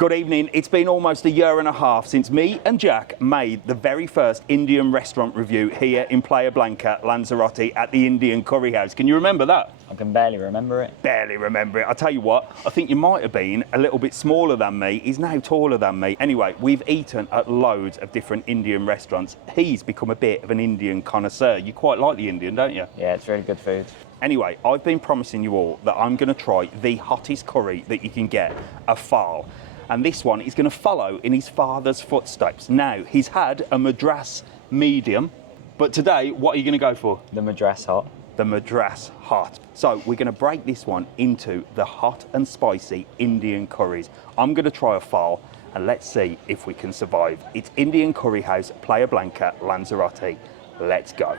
Good evening. It's been almost a year and a half since me and Jack made the very first Indian restaurant review here in Playa Blanca, Lanzarote at the Indian Curry House. Can you remember that? I can barely remember it. Barely remember it. I'll tell you what, I think you might have been a little bit smaller than me. He's now taller than me. Anyway, we've eaten at loads of different Indian restaurants. He's become a bit of an Indian connoisseur. You quite like the Indian, don't you? Yeah, it's really good food. Anyway, I've been promising you all that I'm going to try the hottest curry that you can get, a Phal. And this one is going to follow in his father's footsteps. Now, he's had a Madras medium, but today, what are you going to go for? The Madras Hot. The Madras Hot. So we're going to break this one into the hot and spicy Indian curries. I'm going to try a Phal, and let's see if we can survive. It's Indian Curry House, Playa Blanca, Lanzarote. Let's go.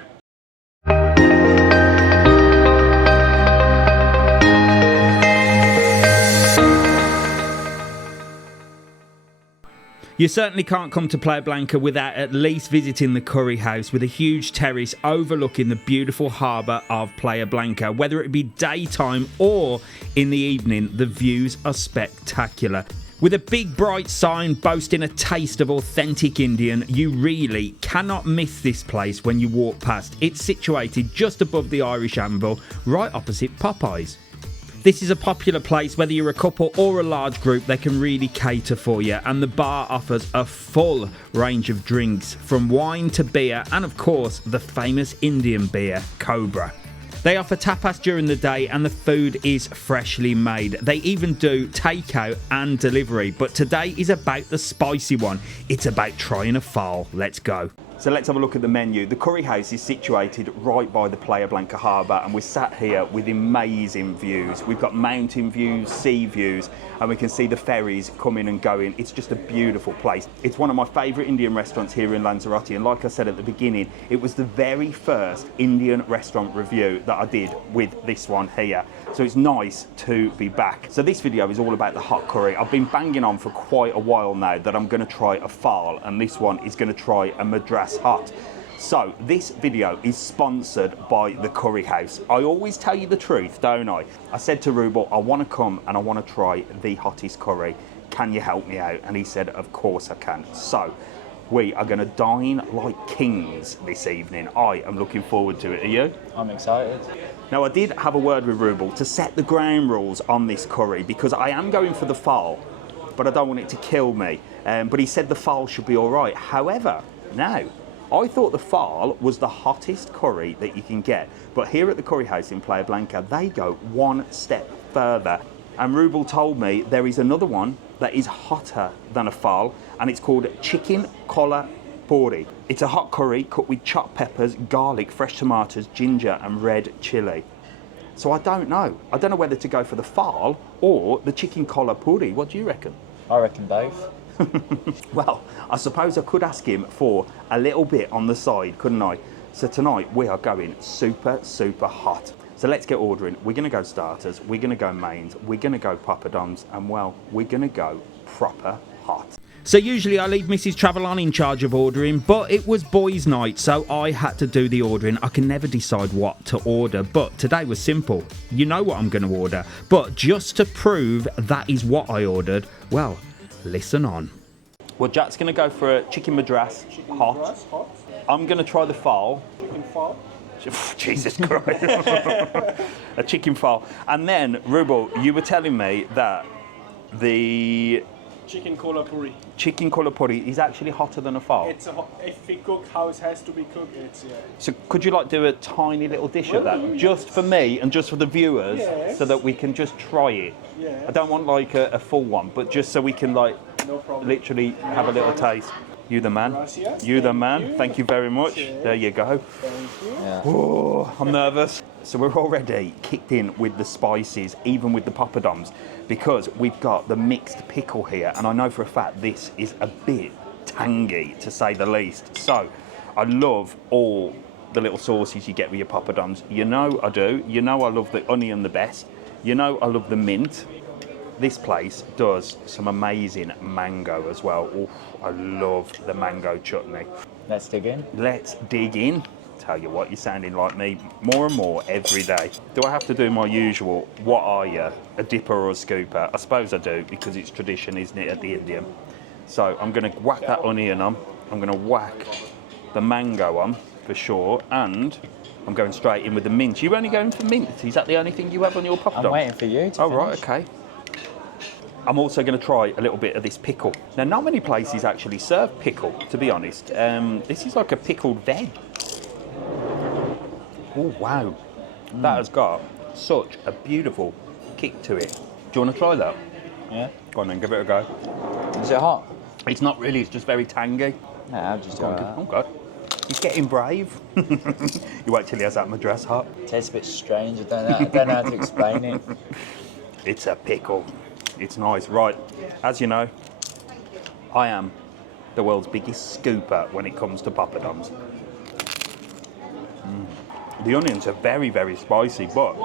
You certainly can't come to Playa Blanca without at least visiting the curry house with a huge terrace overlooking the beautiful harbour of Playa Blanca. Whether it be daytime or in the evening, the views are spectacular. With a big bright sign boasting a taste of authentic Indian, you really cannot miss this place when you walk past. It's situated just above the Irish Anvil, right opposite Popeyes. This is a popular place, whether you're a couple or a large group, they can really cater for you, and the bar offers a full range of drinks, from wine to beer, and of course the famous Indian beer, Cobra. They offer tapas during the day and the food is freshly made. They even do takeout and delivery, but today is about the spicy one. It's about trying a Phal. Let's go. So let's have a look at the menu. The curry house is situated right by the Playa Blanca harbour, and we're sat here with amazing views. We've got mountain views, sea views, and we can see the ferries coming and going. It's just a beautiful place. It's one of my favourite Indian restaurants here in Lanzarote, and like I said at the beginning, it was the very first Indian restaurant review that I did with this one here. So it's nice to be back. So this video is all about the hot curry. I've been banging on for quite a while now that I'm going to try a Phal, and this one is going to try a Madras Hot. So this video is sponsored by the curry house. I always tell you the truth, don't I? I said to Rubel, I want to come and I want to try the hottest curry. Can you help me out? And he said, of course I can. So we are going to dine like kings this evening. I am looking forward to it. Are you? I'm excited. Now, I did have a word with Rubel to set the ground rules on this curry, because I am going for the Phal, but I don't want it to kill me. But he said the Phal should be all right. However, now, I thought the Phal was the hottest curry that you can get. But here at the curry house in Playa Blanca, they go one step further. And Rubel told me there is another one that is hotter than a Phal, and it's called Chicken Kula Puri. It's a hot curry cooked with chopped peppers, garlic, fresh tomatoes, ginger and red chilli. So I don't know. I don't know whether to go for the Phal or the Chicken Kula Puri. What do you reckon? I reckon both. Well, I suppose I could ask him for a little bit on the side, couldn't I? So tonight we are going super, super hot. So let's get ordering. We're going to go starters, we're going to go mains, we're going to go poppadoms, and well, we're going to go proper hot. So usually I leave Mrs. TravelON in charge of ordering, but it was boys' night, so I had to do the ordering. I can never decide what to order, but today was simple. You know what I'm going to order, but just to prove that is what I ordered, well, listen on. Well, Jack's going to go for a chicken Madras hot. I'm going to try the Phal. Chicken Phal. Jesus Christ. A chicken Phal. And then, Rubel, you were telling me that the Chicken Kula Puri. Chicken Kula Puri is actually hotter than a Phal. It's if we cook how it has to be cooked, it's So could you like do a tiny little dish of that, just for me and just for the viewers, yes, so that we can just try it? Yes. I don't want like a full one, but just so we can like no problem. literally have a little taste. You the man. Gracias. You the man. Thank you very much. Cheers. There you go. Thank you. Yeah. Oh, I'm nervous. So we're already kicked in with the spices, even with the poppadoms, because we've got the mixed pickle here, and I know for a fact this is a bit tangy, to say the least. So I love all the little sauces you get with your poppadoms. You know I do. You know I love the onion the best. You know I love the mint. This place does some amazing mango as well. Oof, I love the mango chutney. Let's dig in. Let's dig in. Tell you what, you're sounding like me more and more every day. Do I have to do my usual, what are you, a dipper or a scooper? I suppose I do, because it's tradition, isn't it, at the Indian? So I'm going to whack that onion on. I'm going to whack the mango on, for sure, and I'm going straight in with the mint. You're only going for mint? Is that the only thing you have on your poppadom? I'm waiting for you to finish. Right, okay. I'm also going to try a little bit of this pickle. Now, not many places actually serve pickle, to be honest. This is like a pickled veg. Oh, wow. That has got such a beautiful kick to it. Do you want to try that? Yeah. Go on then, give it a go. Is it hot? It's not really, it's just very tangy. No, I'll just go that. Oh, God. He's getting brave. You wait till he has that Madras Hot. Tastes a bit strange. I don't know how to explain it. It's a pickle. It's nice. Right, as you know, I am the world's biggest scooper when it comes to poppadoms. The onions are very, very spicy, but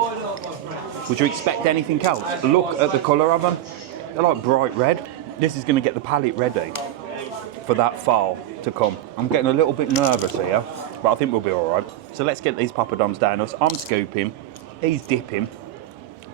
would you expect anything else? Look at the colour of them. They're like bright red. This is going to get the palate ready for that Phall to come. I'm getting a little bit nervous here, but I think we'll be all right. So let's get these poppadoms down us. I'm scooping, he's dipping,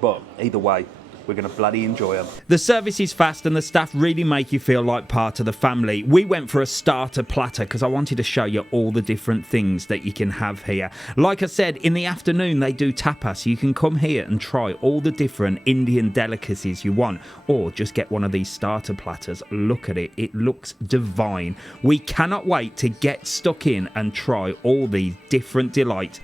but either way, we're going to bloody enjoy them. The service is fast and the staff really make you feel like part of the family. We went for a starter platter because I wanted to show you all the different things that you can have here. Like I said, in the afternoon they do tapas, so you can come here and try all the different Indian delicacies you want, or just get one of these starter platters. Look at it, it looks divine. We cannot wait to get stuck in and try all these different delights.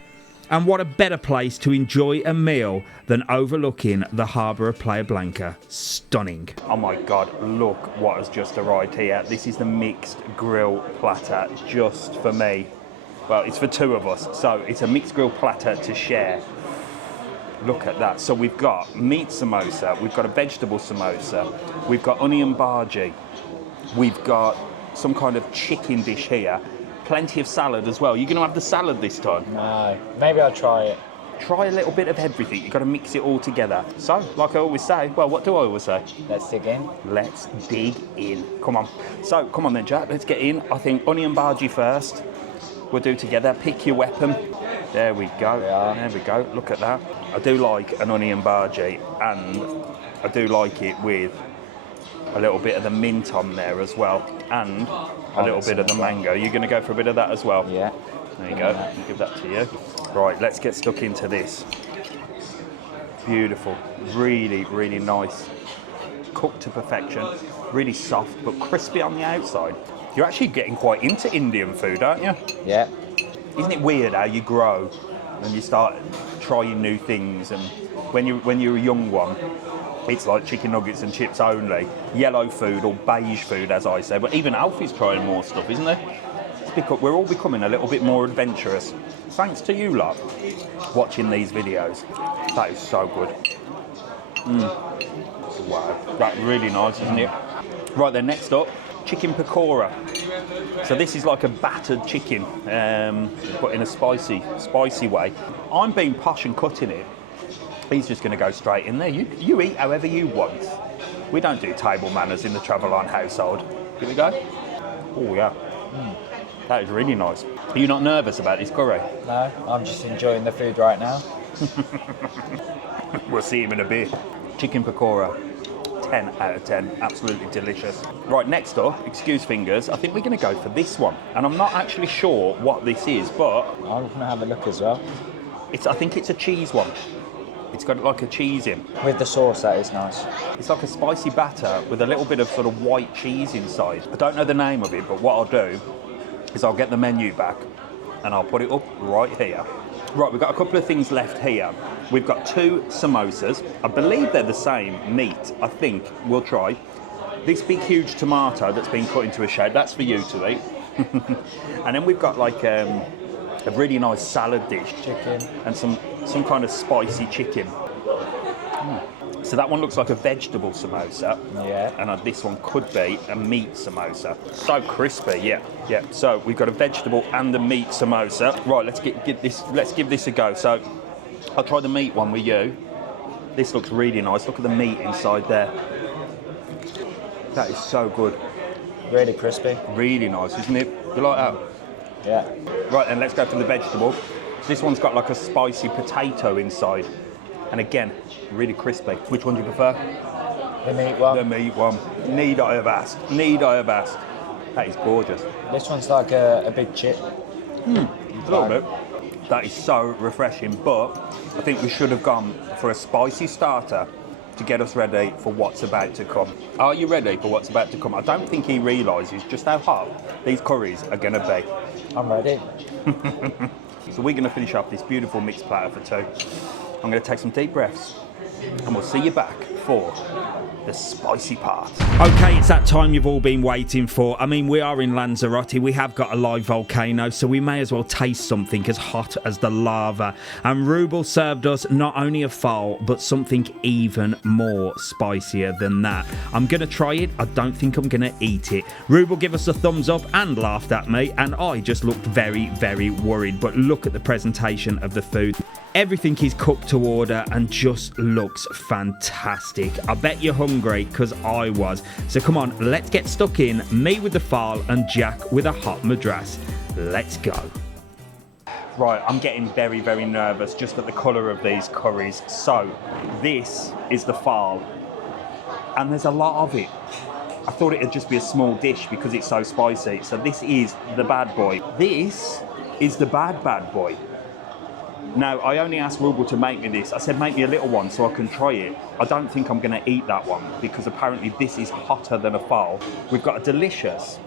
And what a better place to enjoy a meal than overlooking the harbour of Playa Blanca. Stunning. Oh my God, look what has just arrived here. This is the mixed grill platter just for me. Well, it's for two of us, so it's a mixed grill platter to share. Look at that. So we've got meat samosa, we've got a vegetable samosa, we've got onion bhaji, we've got some kind of chicken dish here. Plenty of salad as well. You're going to have the salad this time? No, maybe I'll try it. Try a little bit of everything. You've got to mix it all together. So, like I always say, well, what do I always say? Let's dig in. Let's dig in. Come on. So, come on then, Jack. Let's get in. I think onion bhaji first. We'll do together. Pick your weapon. There we go. There we go. Look at that. I do like an onion bhaji, and I do like it with a little bit of the mint on there as well, and a little bit of the mango. You're going to go for a bit of that as well? Yeah. There you go. I'll give that to you. Right, let's get stuck into this. Beautiful. Really, really nice. Cooked to perfection. Really soft, but crispy on the outside. You're actually getting quite into Indian food, aren't you? Yeah. Isn't it weird how you grow and you start trying new things, and when you're a young one, it's like chicken nuggets and chips only, yellow food or beige food, as I say. But even Alfie's trying more stuff, isn't he? We're all becoming a little bit more adventurous. Thanks to you lot watching these videos. That is so good. Wow, that's really nice, isn't it? Right then, next up, chicken pakora. So this is like a battered chicken, but in a spicy way. I'm being posh and cutting it. He's just going to go straight in there. You eat however you want. We don't do table manners in the TravelON household. Here we go. Oh yeah. That is really nice. Are you not nervous about this curry? No, I'm just enjoying the food right now. We'll see him in a bit. Chicken pakora, 10 out of 10. Absolutely delicious. Right, next up, excuse fingers, I think we're going to go for this one. And I'm not actually sure what this is, but I'm going to have a look as well. I think it's a cheese one. It's got like a cheese in. With the sauce, that is nice. It's like a spicy batter with a little bit of sort of white cheese inside. I don't know the name of it, but what I'll do is I'll get the menu back and I'll put it up right here. Right, we've got a couple of things left here. We've got 2 samosas. I believe they're the same meat, I think. We'll try. This big, huge tomato that's been cut into a shape, that's for you to eat. And then we've got like a really nice salad dish. Chicken. And some kind of spicy chicken. So that one looks like a vegetable samosa. Yeah. And this one could be a meat samosa. So crispy, yeah. So we've got a vegetable and a meat samosa. Right, let's give this a go. So I'll try the meat one with you. This looks really nice. Look at the meat inside there. That is so good. Really crispy. Really nice, isn't it? You like that? Yeah. Right then, let's go for the vegetable. This one's got like a spicy potato inside. And again, really crispy. Which one do you prefer? The meat one. The meat one. Need I have asked. Need I have asked. That is gorgeous. This one's like a big chip. A little bit. That is so refreshing, but I think we should have gone for a spicy starter to get us ready for what's about to come. Are you ready for what's about to come? I don't think he realises just how hot these curries are going to be. I'm ready. So we're going to finish off this beautiful mixed platter for two. I'm going to take some deep breaths and we'll see you back for the spicy part. Okay, it's that time you've all been waiting for. I mean, we are in Lanzarote. We have got a live volcano, so we may as well taste something as hot as the lava. And Rubel served us not only a phall, but something even more spicier than that. I'm going to try it. I don't think I'm going to eat it. Rubel gave us a thumbs up and laughed at me, and I just looked very, very worried. But look at the presentation of the food. Everything is cooked to order and just looks fantastic. I bet you're hungry, because I was. So come on, let's get stuck in. Me with the phall and Jack with a hot Madras. Let's go. Right, I'm getting very, very nervous just at the colour of these curries. So, this is the phall. And there's a lot of it. I thought it'd just be a small dish because it's so spicy. So this is the bad boy. This is the bad boy. Now, I only asked Rubel to make me this. I said, make me a little one so I can try it. I don't think I'm going to eat that one because apparently this is hotter than a phall. We've got a delicious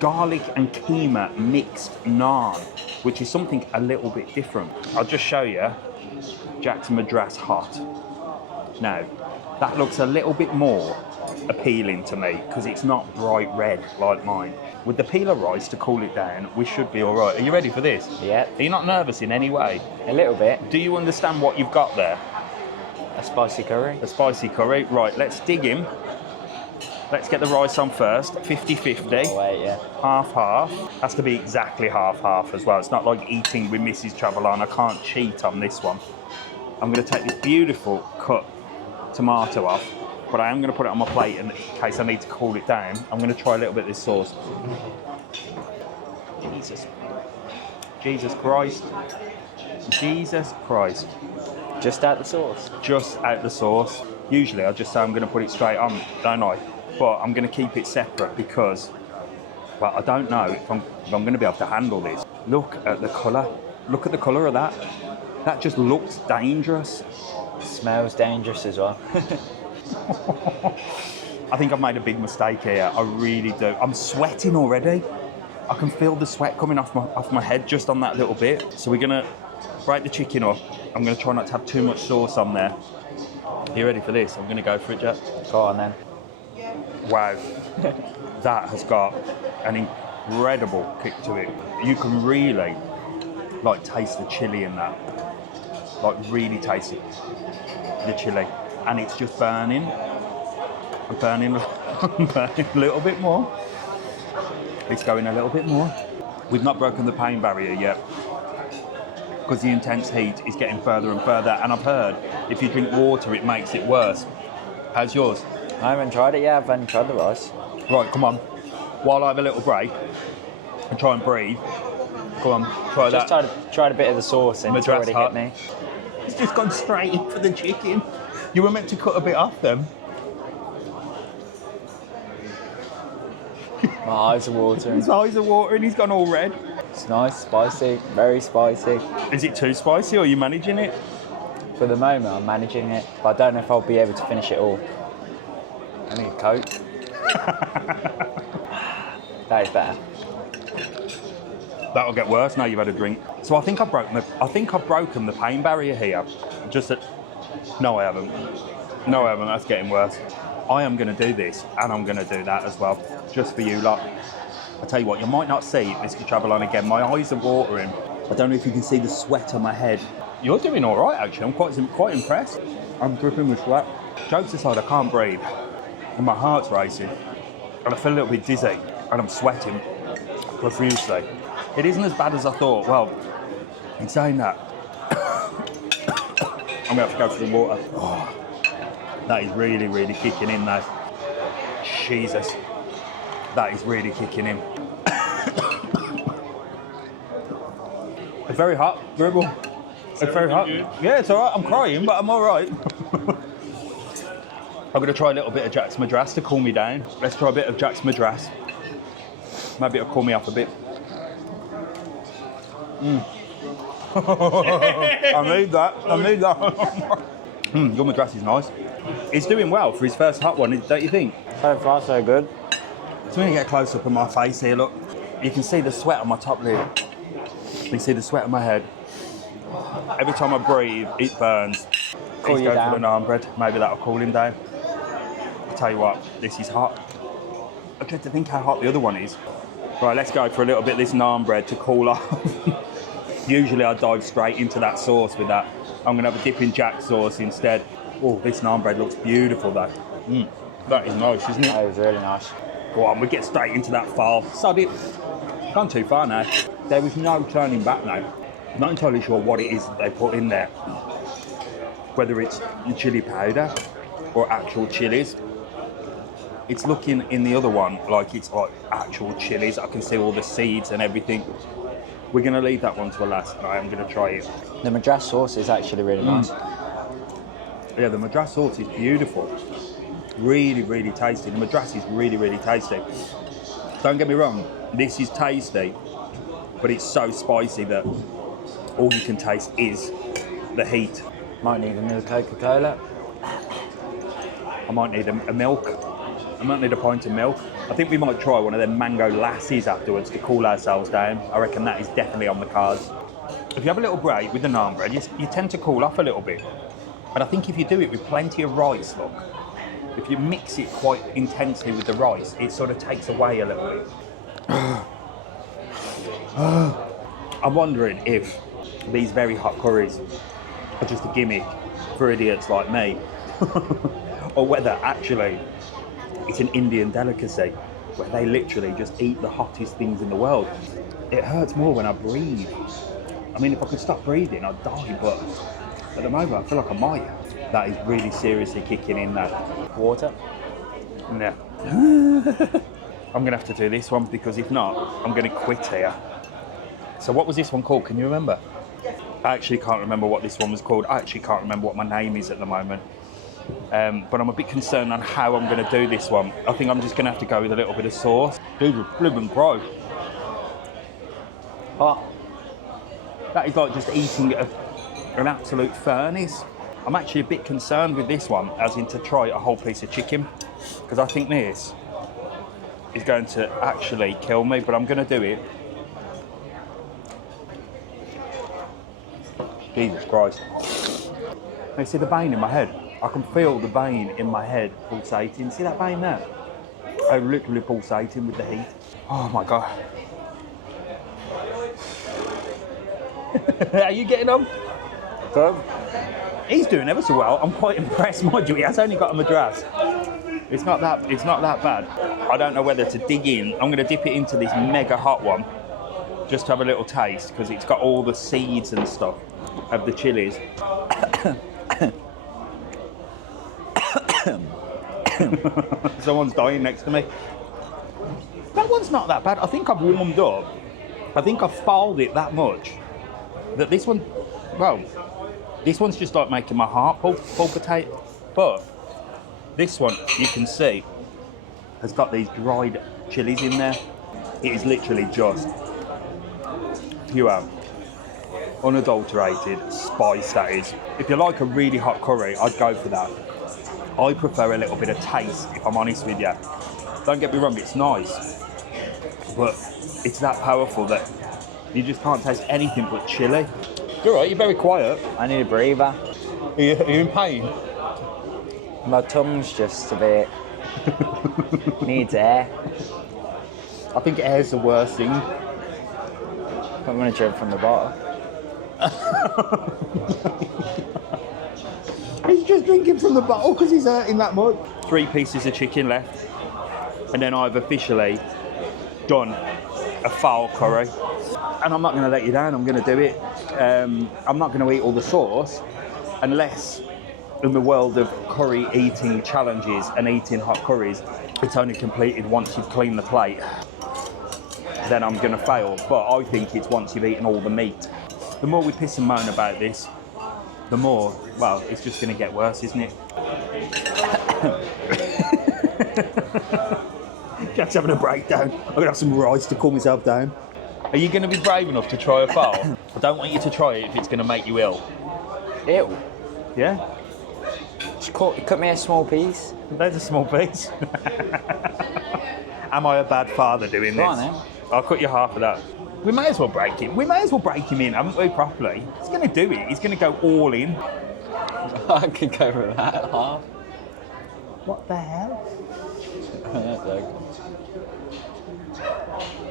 garlic and keema mixed naan, which is something a little bit different. I'll just show you Jack's Madras Hot. Now, that looks a little bit more appealing to me because it's not bright red like mine. With the peeler rice to cool it down, we should be all right. Are you ready for this? Yeah. Are you not nervous in any way? A little bit. Do you understand what you've got there? A spicy curry. A spicy curry. Right, let's dig in. Let's get the rice on first. 50-50. Oh, wait, yeah. Half-half. Has to be exactly half-half as well. It's not like eating with Mrs. TravelON. I can't cheat on this one. I'm going to take this beautiful cut tomato off, but I am going to put it on my plate in case I need to cool it down. I'm going to try a little bit of this sauce. Jesus Christ. Jesus Christ. Just out the sauce. Just out the sauce. Usually I just say I'm going to put it straight on, don't I? But I'm going to keep it separate because, well, I don't know if I'm going to be able to handle this. Look at the colour. Look at the colour of that. That just looks dangerous. Smells dangerous as well. I think I've made a big mistake here. I really do. I'm sweating already. I can feel the sweat coming off my head just on that little bit. So we're gonna break the chicken up. I'm gonna try not to have too much sauce on there. Are you ready for this? I'm gonna go for it, Jack. Go on then. Wow. That has got an incredible kick to it. You can really like taste the chilli in that. Like really taste it, the chilli. And it's just burning. I'm burning a little bit more. It's going a little bit more. We've not broken the pain barrier yet because the intense heat is getting further and further. And I've heard if you drink water, it makes it worse. How's yours? I haven't tried it yet. I haven't tried the rice. Right, come on. While I have a little break and try and breathe. Come on, try that. Just tried a bit of the sauce and it's Madras already Hot. hit me. It's just gone straight in for the chicken. You were meant to cut a bit off them. My eyes are watering. His eyes are watering, he's gone all red. It's nice, spicy, very spicy. Is it too spicy or are you managing it? For the moment, I'm managing it, but I don't know if I'll be able to finish it all. I need a Coke. That is better. That'll get worse now you've had a drink. So I think I've broken the pain barrier here. Just that. No, I haven't. No, I haven't. That's getting worse. I am going to do this, and I'm going to do that as well, just for you lot. I tell you what, you might not see Mr. TravelON again. My eyes are watering. I don't know if you can see the sweat on my head. You're doing all right, actually. I'm quite impressed. I'm dripping with sweat. Jokes aside, I can't breathe, and my heart's racing, and I feel a little bit dizzy, and I'm sweating profusely. It isn't as bad as I thought. Well, in saying that, I'm going to have to go for the water. Oh, that is really, really kicking in now. Jesus, that is really kicking in. very hot, Rubel. It's very hot. Yeah, it's all right. I'm crying, but I'm all right. I'm going to try a little bit of Jack's Madras to cool me down. Let's try a bit of Jack's Madras. Maybe it'll cool me off a bit. I need that. Your Madras is nice. He's doing well for his first hot one, don't you think? So far, so good. So I'm going to get a close up of my face here, look. You can see the sweat on my top lid. You can see the sweat on my head. Every time I breathe, it burns. Cool He's you going for down. the naan bread. Maybe that'll cool him down. I'll tell you what, this is hot. I dread to think how hot the other one is. Right, let's go for a little bit of this naan bread to cool off. Usually I dive straight into that sauce with that. I'm going to have a dip in Jack sauce instead. Oh, this naan bread looks beautiful though. That is nice, isn't it? That was really nice. Go on, we get straight into that Phall. Sod it. Gone too far now. There is no turning back now. I'm not entirely sure what it is that they put in there. Whether it's chili powder or actual chilies. It's looking in the other one like it's like actual chilies. I can see all the seeds and everything. We're going to leave that one to a last. I am going to try it. The Madras sauce is actually really nice. Yeah, the Madras sauce is beautiful. Really, really tasty. The Madras is really, really tasty. Don't get me wrong, this is tasty, but it's so spicy that all you can taste is the heat. Might need a new Coca-Cola. I might need a milk. I might need a pint of milk. I think we might try one of them mango lassies afterwards to cool ourselves down. I reckon that is definitely on the cards. If you have a little break with the naan bread, you tend to cool off a little bit. But I think if you do it with plenty of rice, look, if you mix it quite intensely with the rice, it sort of takes away a little bit. I'm wondering if these very hot curries are just a gimmick for idiots like me, or whether actually it's an Indian delicacy where they literally just eat the hottest things in the world. It hurts more when I breathe. I mean, if I could stop breathing, I'd die, but at the moment, I feel like I might. That is really seriously kicking in now. Water. No. I'm gonna have to do this one because if not, I'm gonna quit here. So what was this one called? Can you remember? I actually can't remember what this one was called. I actually can't remember what my name is at the moment. But I'm a bit concerned on how I'm going to do this one. I think I'm just going to have to go with a little bit of sauce. Jesus, flippin' Christ. Oh, that is like just eating an absolute furnace. I'm actually a bit concerned with this one, as in to try a whole piece of chicken, because I think this is going to actually kill me, but I'm going to do it. Jesus Christ. You see the vein in my head? I can feel the vein in my head pulsating. See that vein there? I'm literally pulsating with the heat. Oh my God. Are you getting on? Good. He's doing ever so well. I'm quite impressed, mind you. He has only got a Madras. It's not that bad. I don't know whether to dig in. I'm going to dip it into this mega hot one just to have a little taste, because it's got all the seeds and stuff of the chilies. Someone's dying next to me. That one's not that bad. I think I've warmed up. I think I've fouled it that much that this one, well, this one's just like making my heart palpitate. But this one, you can see, has got these dried chilies in there. It is literally just pure, unadulterated spice, that is. If you like a really hot curry, I'd go for that. I prefer a little bit of taste, if I'm honest with you. Don't get me wrong, it's nice, but it's that powerful that you just can't taste anything but chili. You're right, you're very quiet. I need a breather. Are you in pain? My tongue's just a bit... needs air. I think air's the worst thing. I'm going to drink from the bottle. He's just drinking from the bottle because he's hurting that much. 3 pieces of chicken left, and then I've officially done a Phal Curry. And I'm not going to let you down, I'm going to do it. I'm not going to eat all the sauce unless, in the world of curry eating challenges and eating hot curries, it's only completed once you've cleaned the plate. Then I'm going to fail, but I think it's once you've eaten all the meat. The more we piss and moan about this, the more, well, it's just going to get worse, isn't it? Jack's having a breakdown. I'm going to have some rice to cool myself down. Are you going to be brave enough to try a phall? I don't want you to try it if it's going to make you ill. Ew. Yeah? Just cut me a small piece. There's a small piece. Am I a bad father doing Go this? on, then. I'll cut you half of that. We may as well break him. We may as well break him in, haven't we, properly? He's going to do it. He's going to go all in. I could go for that half. What the hell?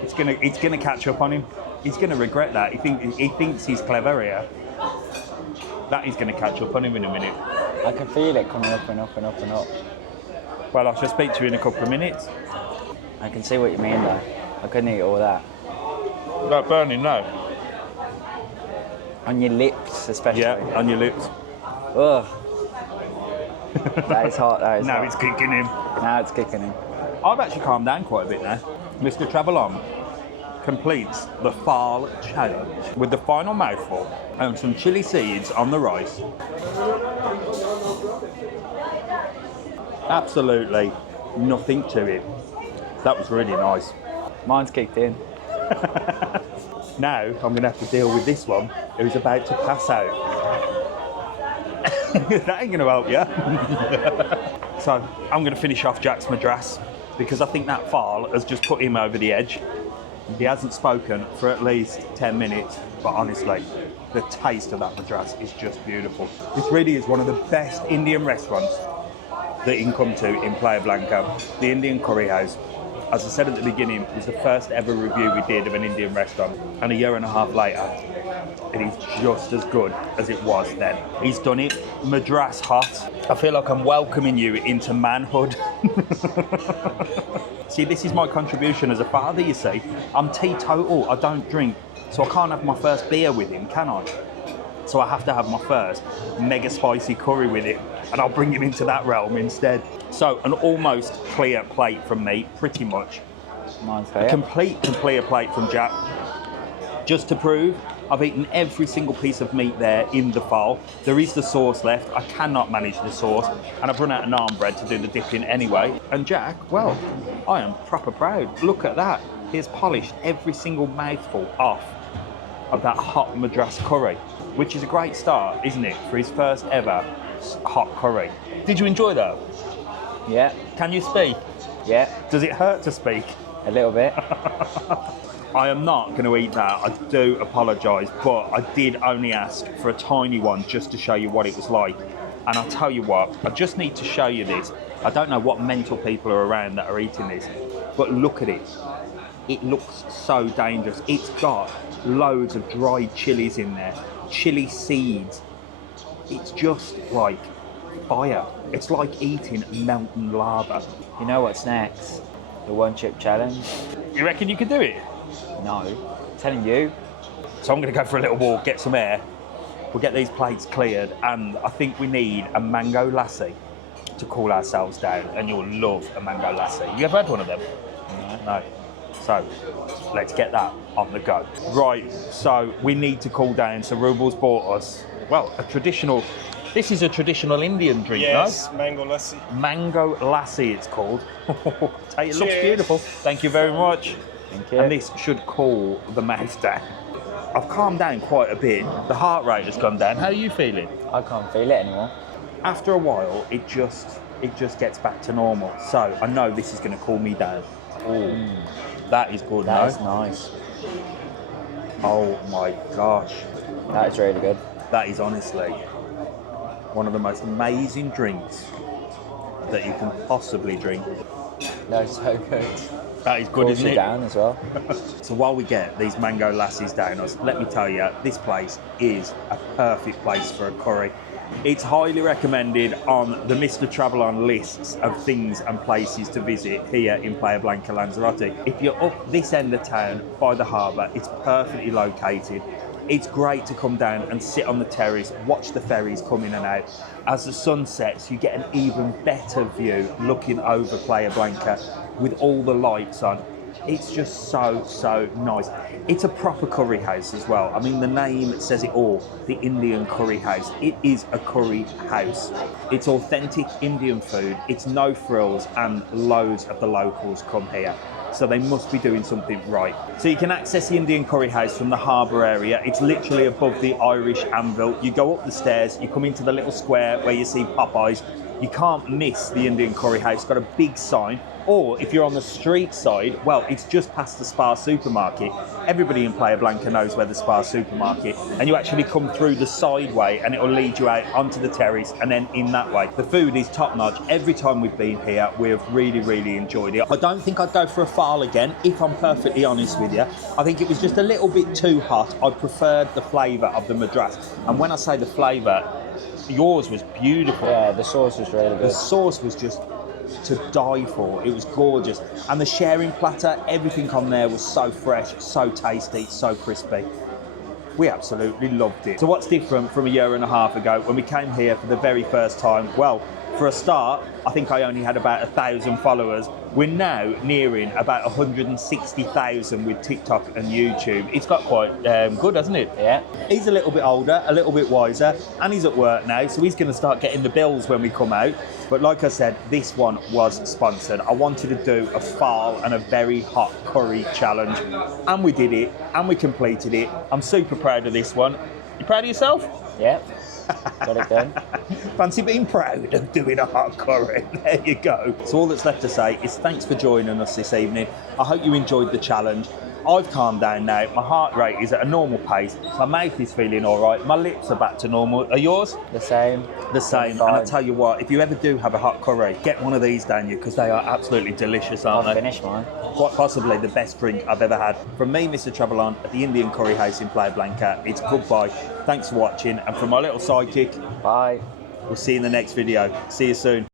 That's It's gonna catch up on him. He's gonna regret that. He thinks he's clever here. That is gonna catch up on him in a minute. I can feel it coming up and up and up and up. Well, I shall speak to you in a couple of minutes. I can see what you mean though. I couldn't eat all that. Not burning, no. On your lips especially. Yeah, on your lips. Ugh. That is hot, that is Now hot. it's kicking him. Now it's kicking in. I've actually calmed down quite a bit now. Mr. TravelON completes the Phal challenge with the final mouthful and some chili seeds on the rice. Absolutely nothing to it. That was really nice. Mine's kicked in. Now I'm going to have to deal with this one who's about to pass out. That ain't going to help you. So I'm going to finish off Jack's Madras because I think that Phal has just put him over the edge. He hasn't spoken for at least 10 minutes, but honestly, the taste of that Madras is just beautiful. This really is one of the best Indian restaurants that you can come to in Playa Blanca, the Indian Curry House. As I said at the beginning, it was the first ever review we did of an Indian restaurant, and a year and a half later, it is just as good as it was then. He's done it, Madras Hot. I feel like I'm welcoming you into manhood. See, this is my contribution as a father, you see. I'm teetotal, I don't drink, so I can't have my first beer with him, can I? So I have to have my first mega spicy curry with it, and I'll bring him into that realm instead. So an almost clear plate from me, pretty much. Mine's A clear. complete clear plate from Jack. Just to prove, I've eaten every single piece of meat there in the Phal. There is the sauce left. I cannot manage the sauce, and I've run out of naan bread to do the dipping anyway. And Jack, well, I am proper proud. Look at that. He has polished every single mouthful off of that hot Madras curry, which is a great start, isn't it, for his first ever hot curry. Did you enjoy that? Yeah, Can you speak? yeah, Does it hurt to speak? a little bit. I am not going to eat that. I do apologise, but I did only ask for a tiny one just to show you what it was like. And I'll tell you what, I just need to show you this. I don't know what mental people are around that are eating this, but look at it. It looks so dangerous. It's got loads of dried chilies in there, chili seeds. It's just like fire. It's like eating molten lava. You know what's next? The one chip challenge? You reckon you could do it? No. I'm telling you. So I'm going to go for a little walk, get some air. We'll get these plates cleared, and I think we need a mango lassi to cool ourselves down, and you'll love a mango lassi. You ever had one of them? No. So let's get that on the go. Right, so we need to cool down. So Rubel's bought us, well, this is a traditional Indian drink, Yes, mango lassi. no? Mango lassi it's called. It looks Cheers. beautiful. Thank you very much. Thank you. And this should cool the mouth down. I've calmed down quite a bit. The heart rate has gone down. How are you feeling? I can't feel it anymore. After a while, it just gets back to normal. So I know this is going to cool me down. Oh, that is good, That no? is nice. Oh my gosh. That is really good. That is honestly one of the most amazing drinks that you can possibly drink. That is so good. That is good, Cools isn't you it? down as well. So while we get these mango lassis down us, let me tell you, this place is a perfect place for a curry. It's highly recommended on the Mr. TravelON lists of things and places to visit here in Playa Blanca, Lanzarote. If you're up this end of town by the harbour, it's perfectly located. It's great to come down and sit on the terrace, watch the ferries come in and out. As the sun sets, you get an even better view looking over Playa Blanca with all the lights on. It's just so nice. It's a proper curry house as well. I mean, the name says it all, the Indian curry house. It is a curry house. It's authentic Indian food. It's no frills, and loads of the locals come here. So they must be doing something right. So you can access the Indian curry house from the harbour area. It's literally above the Irish Anvil. You go up the stairs, you come into the little square where you see Popeyes. You can't miss the Indian curry house. It's got a big sign. Or if you're on the street side, well, it's just past the Spar supermarket. Everybody in Playa Blanca knows where the Spar supermarket, and you actually come through the side way and it will lead you out onto the terrace and then in that way. The food is top notch. Every time we've been here, we've really enjoyed it. I don't think I'd go for a Phal again, if I'm perfectly honest with you. I think it was just a little bit too hot. I preferred the flavour of the Madras. And when I say the flavour, yours was beautiful. Yeah, the sauce was really The good. sauce was just to die for. It was gorgeous. And the sharing platter, everything on there was so fresh, so tasty, so crispy. We absolutely loved it. So what's different from a year and a half ago when we came here for the very first time? Well, for a start, I think I only had about 1,000 followers. We're now nearing about 160,000 with TikTok and YouTube. It's got quite good, hasn't it? Yeah. He's a little bit older, a little bit wiser, and he's at work now, so he's going to start getting the bills when we come out. But like I said, this one was sponsored. I wanted to do a Phal and a very hot curry challenge, and we did it, and we completed it. I'm super proud of this one. You proud of yourself? Yeah. Got it done. Fancy being proud of doing a hot curry. There you go. So all that's left to say is thanks for joining us this evening. I hope you enjoyed the challenge. I've calmed down now. My heart rate is at a normal pace. My mouth is feeling all right. My lips are back to normal. Are yours? The same. The same. And I tell you what, if you ever do have a hot curry, get one of these down you, because they are absolutely delicious, aren't I'll they? finish mine. Quite possibly the best drink I've ever had. From me, Mr. TravelON, at the Indian Curry House in Playa Blanca, it's goodbye. Thanks for watching. And from my little sidekick, Bye. we'll see you in the next video. See you soon.